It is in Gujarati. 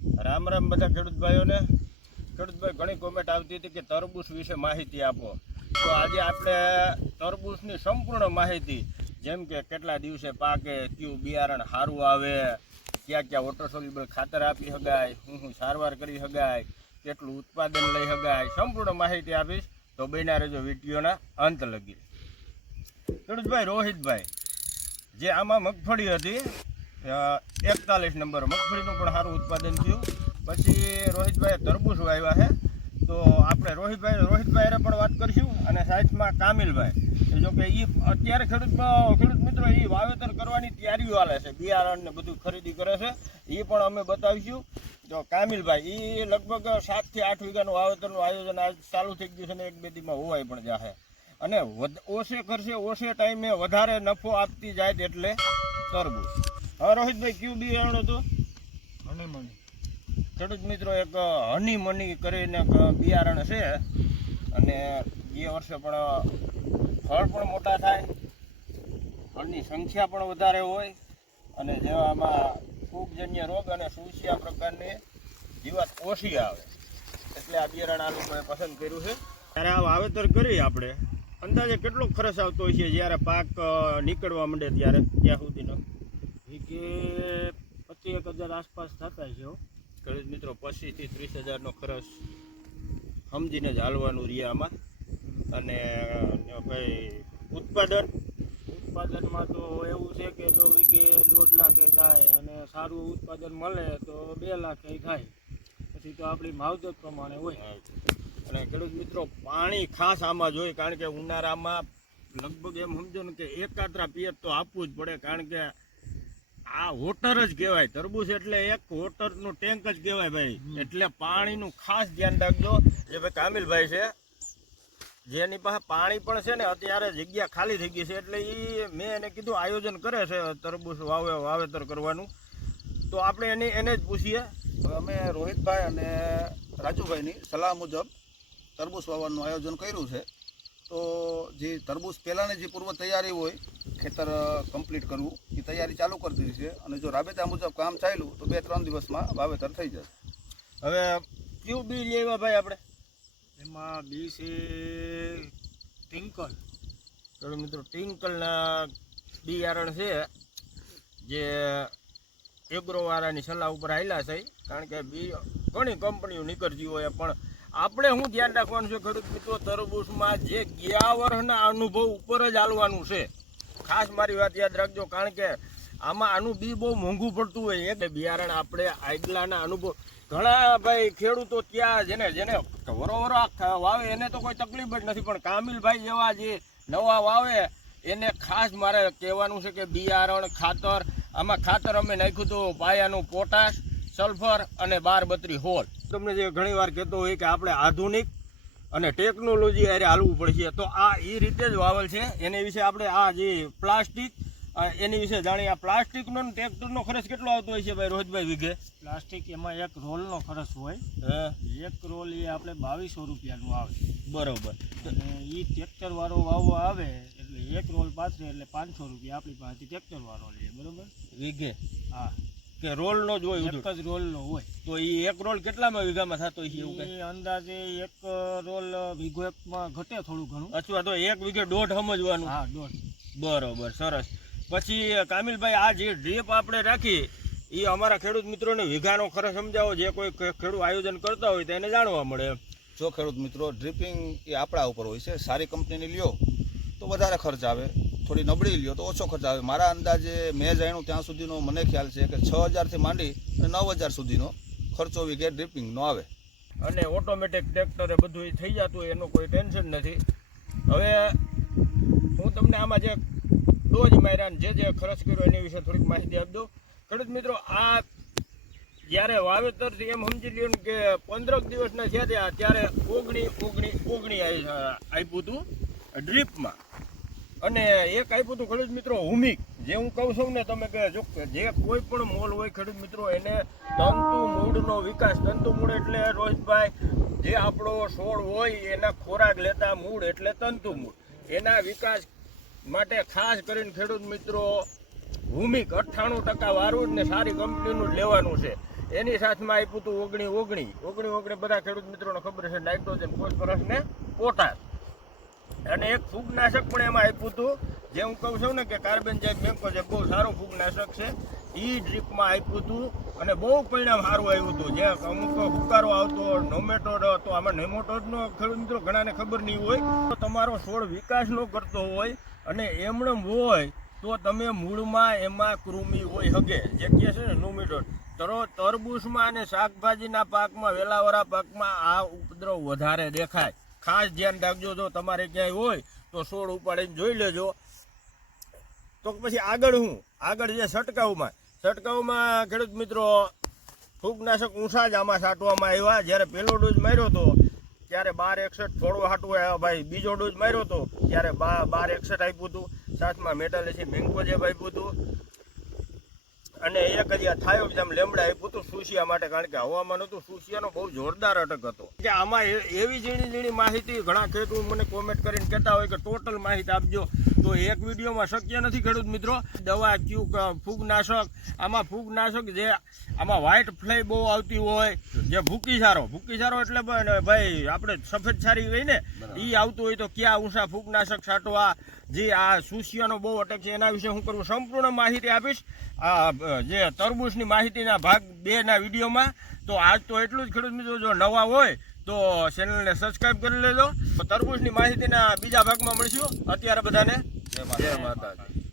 રામ રામ બધા ખેડૂત ભાઈઓને ખેડૂતભાઈ ઘણી કોમેન્ટ આવતી હતી કે તરબૂચ વિશે માહિતી આપો. તો આજે આપણે તરબૂચની સંપૂર્ણ માહિતી, જેમ કે કેટલા દિવસે પાકે, કયું બિયારણ સારું આવે, ક્યાં ક્યાં વોટર સોલ્યુબલ ખાતર આપી શકાય શું શું સારવાર કરી શકાય, કેટલું ઉત્પાદન લઈ શકાય, સંપૂર્ણ માહિતી આપીશ. તો બન્યા રહેજો વિડીયોના અંત લગી. ખેડૂતભાઈ, રોહિતભાઈ, જે આમાં મગફળી હતી એકતાલીસ નંબર મગફળીનું પણ સારું ઉત્પાદન થયું. પછી રોહિતભાઈ તરબૂચ વાવ્યા છે. તો આપણે રોહિતભાઈ રોહિતભાઈ પણ વાત કરીશું અને સાઈડમાં કામિલભાઈ. જો કે એ અત્યારે ખેડૂત ખેડૂત મિત્રો એ વાવેતર કરવાની તૈયારીઓ હાલે છે. બિયારણ ને બધું ખરીદી કરે છે. એ પણ અમે બતાવીશું. તો કામિલભાઈ એ લગભગ સાતથી આઠ વીઘાનું વાવેતરનું આયોજન આજ ચાલુ થઈ ગયું છે ને એક બે દીમાં હોવાય પણ જાહે. અને ઓછે ખર્ચે, ઓછે ટાઈમે વધારે નફો આપતી જાય એટલે તરબૂચ. હવે રોહિતભાઈ કયું બિયારણ હતું હનીમની. ખેડૂત મિત્રો એક હની મની કરીને બિયારણ છે. અને એ વર્ષે પણ ફળ પણ મોટા થાય. ફળની સંખ્યા પણ વધારે હોય. અને જેવામાં ફૂગજન્ય રોગ અને સુસિયા પ્રકારની જીવાત ઓછી આવે. એટલે આ બિયારણ આ લોકોએ પસંદ કર્યું છે. ત્યારે આ વાવેતર કરીએ આપણે. અંદાજે કેટલો ખર્ચ આવતો હોય છે જ્યારે પાક નીકળવા માંડે ત્યારે ત્યાં સુધીનો? વીઘે પચીસ એક હજાર આસપાસ થતા છે. ખેડૂત મિત્રો પચીસથી ત્રીસ હજારનો ખર્ચ સમજીને જ હાલવાનું રહે આમાં. અને ભાઈ ઉત્પાદન? ઉત્પાદનમાં તો એવું છે કે જો વીઘે દોઢ લાખે થાય અને સારું ઉત્પાદન મળે તો બે લાખે થાય. પછી તો આપણી માવજત પ્રમાણે હોય. અને ખેડૂત મિત્રો પાણી ખાસ આમાં જોઈએ કારણ કે ઉનાળામાં લગભગ એમ સમજો ને કે એકાત્રા પિયત તો આપવું જ પડે કારણ કે આ વોટર જ કહેવાય. તરબૂચ એટલે એક વોટરનું ટેન્ક જ કહેવાય ભાઈ. એટલે પાણીનું ખાસ ધ્યાન રાખજો. જે ભાઈ કામિલભાઈ છે. જેની પાસે પાણી પણ છે ને અત્યારે જગ્યા ખાલી થઈ ગઈ છે. એટલે એ મેં એને કીધું આયોજન કરે છે તરબૂચ વાવે વાવેતર કરવાનું. તો આપણે એને એને જ પૂછીએ. અમે રોહિતભાઈ અને રાજુભાઈની સલાહ મુજબ તરબૂચ વાવવાનું આયોજન કર્યું છે. તો જે તરબૂચ પહેલાંની જે પૂર્વ તૈયારી હોય ખેતર કમ્પ્લીટ કરવું એ તૈયારી ચાલુ કરી દીધી છે. અને જો રાબેતા મુજબ કામ ચાલ્યું તો બે ત્રણ દિવસમાં વાવેતર થઈ જશે. હવે કયું બી લેવા ભાઈ આપણે? એમાં બી છે ટિંકલ. ચલો મિત્રો ટિંકલના બિયારણ છે જે એગ્રોવાળાની સલાહ ઉપર આવેલા છે. કારણ કે બી ઘણી કંપનીઓ નીકળતી હોય પણ આપણે હું ધ્યાન રાખવાનું છે ખેડૂત મિત્રો? તરબૂચમાં જે ગયા અનુભવ ઉપર જ હાલવાનું છે. ખાસ મારી વાત યાદ રાખજો, કારણ કે આમાં આનું બી બહુ મોંઘું પડતું હોય એટલે બિયારણ આપણે આગલાના અનુભવ ઘણા ભાઈ ખેડૂતો ત્યાં જેને જેને વરોવરો વાવે, એને તો કોઈ તકલીફ જ નથી. પણ કામિલભાઈ જેવા જે નવા વાવે, એને ખાસ મારે કહેવાનું છે કે બિયારણ, ખાતર આમાં ખાતર અમે નાખ્યું હતું પાયાનું પોટાશ, સલ્ફર અને બાર બત્રી હોલ. તમને જે ઘણી વાર કહેતો હોય કે આપણે આધુનિક અને ટેકનોલોજી અરે હાલવું પડશે તો આ એ રીતે જ વાવલ છે. એની વિશે આપણે આ જે પ્લાસ્ટિક એની વિશે જાણીએ. આ પ્લાસ્ટિકનો ને ટ્રેક્ટરનો ખર્ચ કેટલો આવતો હોય છે ભાઈ રોહિતભાઈ વીઘે? પ્લાસ્ટિક એમાં એક રોલનો ખર્ચ હોય. હે? એક રોલ એ આપણે બાવીસો રૂપિયાનું આવે. બરોબર. અને એ ટ્રેક્ટરવાળો વાવવા આવે એટલે એક રોલ પાથરે એટલે પાંચસો રૂપિયા આપણી પાસેથી ટ્રેક્ટરવાળો લે બરોબર? વીઘે? હા. કે રોલનો જ હોય એક? જ રોલનો હોય. તો એ એક રોલ કેટલામાં વીઘામાં થતો હોય એવું કંઈ? એ અંદાજે એક રોલ વીઘો એકમાં ઘટે થોડું ઘણું. અથવા તો એક વીઘે દોઢ સમજવાનું. હા દોઢ. બરોબર સરસ. પછી કામિલભાઈ આ જે ડ્રીપ આપણે રાખી એ અમારા ખેડૂત મિત્રોને વીઘાનો ખર્ચ સમજાવો જે કોઈ ખેડૂત આયોજન કરતા હોય તો એને જાણવા મળે જો ખેડૂત મિત્રો ડ્રીપિંગ એ આપણા ઉપર હોય છે. સારી કંપનીની લ્યો તો વધારે ખર્ચ આવે. થોડી નબળી લ્યો તો ઓછો ખર્ચ આવે. મારા અંદાજે મેં જાણ્યું ત્યાં સુધીનો મને ખ્યાલ છે કે છ હજારથી માંડી અને નવ હજાર સુધીનો ખર્ચો વીઘે ડ્રીપિંગનો આવે. અને ઓટોમેટિક ટ્રેક્ટરે બધું એ થઈ જતું એનું કોઈ ટેન્શન નથી. હવે હું તમને આમાં જે ડોઝ માર્યા જે જે ખર્ચ કર્યો એની વિશે થોડીક માહિતી આપી દઉં. ખેડૂત મિત્રો, આ જ્યારે વાવેતરથી એમ સમજી લ્યો કે પંદરક દિવસના થયા ત્યાં ત્યારે ઓગણી ઓગણી ઓગણી આપ્યું હતું ડ્રીપમાં. અને એક આપ્યું હતું ખેડૂત મિત્રો હુમિક જે હું કહું છું ને તમે કે જો જે કોઈ પણ મોલ હોય ખેડૂત મિત્રો, એને તંતુ મૂળનો વિકાસ, તંતુ મૂળ એટલે રોહિતભાઈ જે આપણો છોડ હોય એના ખોરાક લેતા મૂળ એટલે તંતુ મૂળ. એના વિકાસ માટે ખાસ કરીને ખેડૂત મિત્રો ભૂમિક અઠ્ઠાણું ટકા વારું ને સારી કંપનીનું જ લેવાનું છે. એની સાથમાં આપ્યું હતું ઓગણી ઓગણી. ઓગણી ઓગણી બધા ખેડૂત મિત્રોને ખબર છે નાઇટ્રોજન, ફોસ્ફરસ ને પોટાશ. અને એક ફૂગનાશક પણ એમાં આપ્યું હતું, જે હું કહું છું ને કે કાર્બન મેકો છે, બહુ સારું ફૂગનાશક છે. એ ડ્રીપમાં આપ્યું હતું અને બહુ પરિણામ સારું આવ્યું હતું. જે અમુક હુકારો આવતો નોમેટોડ હતો આમાં નેમોટોડનો ખેડૂત મિત્રો ઘણાને ખબર નહીં હોય. તો તમારો છોડ વિકાસ ન કરતો હોય અને એમણે હોય, તો તમે મૂળમાં એમાં કૃમિ હોય હગે. જે કહે છે ને નોમેટોડ, તરો તરબૂચમાં અને શાકભાજીના પાકમાં વેલાવાળા પાકમાં આ ઉપદ્રવ વધારે દેખાય. ખાસ ધ્યાન રાખજો, જો તમારે ક્યાંય હોય તો છોડ ઉપાડીને જોઈ લેજો. તો પછી આગળ હું? આગળ જે છંટકાવમાં. છંટકાવમાં ખેડૂત મિત્રો, ફૂગનાશક ઊંસા જ આમાં છાંટવામાં આવ્યા. જ્યારે પહેલો ડોઝ માર્યો હતો ત્યારે બાર એકસઠ થોડો હાટવો આવ્યા. ભાઈ, બીજો ડોઝ માર્યો હતો ત્યારે બાર એકસઠ આપ્યું હતું. સાથમાં મેટાલેસી મેંગોજેબ આપ્યું હતું. અને એક આ થાયો જેમ લેમડા આપ્યું હતું સુશિયા માટે, કારણ કે હવામાન હતું, સુશિયાનો બહુ જોરદાર અટક હતો. કે આમાં એવી ઝીણી ઝીણી માહિતી, ઘણા ખેડૂત મને કોમેન્ટ કરીને કહેતા હોય કે ટોટલ માહિતી આપજો. તો એક વિડીયોમાં શક્ય નથી ખેડૂત મિત્રો. દવા ક્યુ ફૂગનાશક આમાં ફૂગનાશક જે આમાં વ્હાઇટ ફ્લાય બહુ આવતી હોય જે ભૂકી સારો ભૂકી સારો એટલે ભાઈ આપણે સફેદ સારી હોય ને એ આવતું હોય તો ક્યાં ઊંસા ફૂગનાશક છાંટવા? જે આ સુસ્યનો બહુ અટક છે એના વિશે હું કરું સંપૂર્ણ માહિતી આપીશ. આ જે તરબૂચની માહિતીના ભાગ બેના વિડીયોમાં. તો આજ તો એટલું જ ખેડૂત મિત્રો જો નવા હોય તો ચેનલને સબસ્ક્રાઇબ કરી લેજો. તો તરબૂચની માહિતીના બીજા ભાગમાં મળીશું. અત્યારે બધાને જય માતાજી.